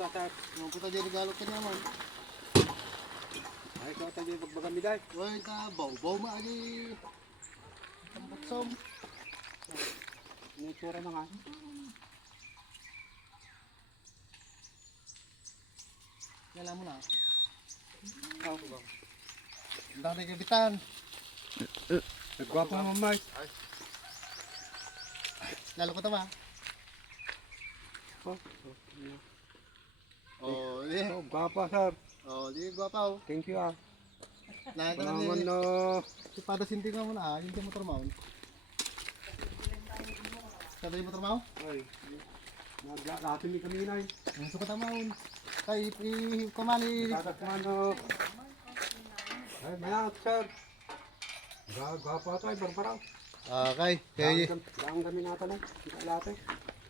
tatat. Mga puta dyan regalo ka naman. Ay, ikaw tayo magbagamit ay. Wala ka, baw-baw maagi. Ang butsom. Ano yung tsura na nga? Kailan mo na. Ikaw ko ba? Ang dami kabitan. Nagwapo naman, Mike. Lalo ko tama. Oh, Oh, di. oh, gwapo, sir. Oh, di gwapaw. Thank you, ah. Nakita na Naman ni. na. Si Pada Sinti nga muna, yung di motor mount. Kada yung motor mount? Ay, naglatin ni kami na eh. Ang sukat ang mount. Kay kumani. Tatakman na. Ay, mayangat, sir. Gwapo tayo, barbaraw. Okay, kay. Ang kami natin eh. Kita lahat eh.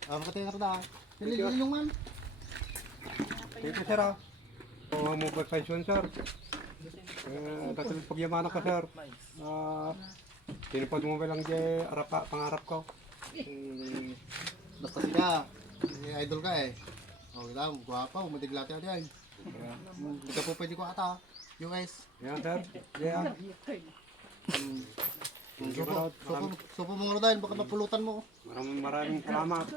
Makatay ka rin. Nililin yung man. Thank you, sir, ah. Oh, mobile pension, sir. Tatulog pagyamanan ka, sir. Tinupad mo ba lang di pangarap ko? Basta siya. Idol ka eh. Oh, kita, guwapa, umadiglat yan yan. Hindi ka po pwede ko ata. Yung guys. Yan, sir. Yan. Supo mo nga dahil, baka mapulutan mo. Maraming salamat.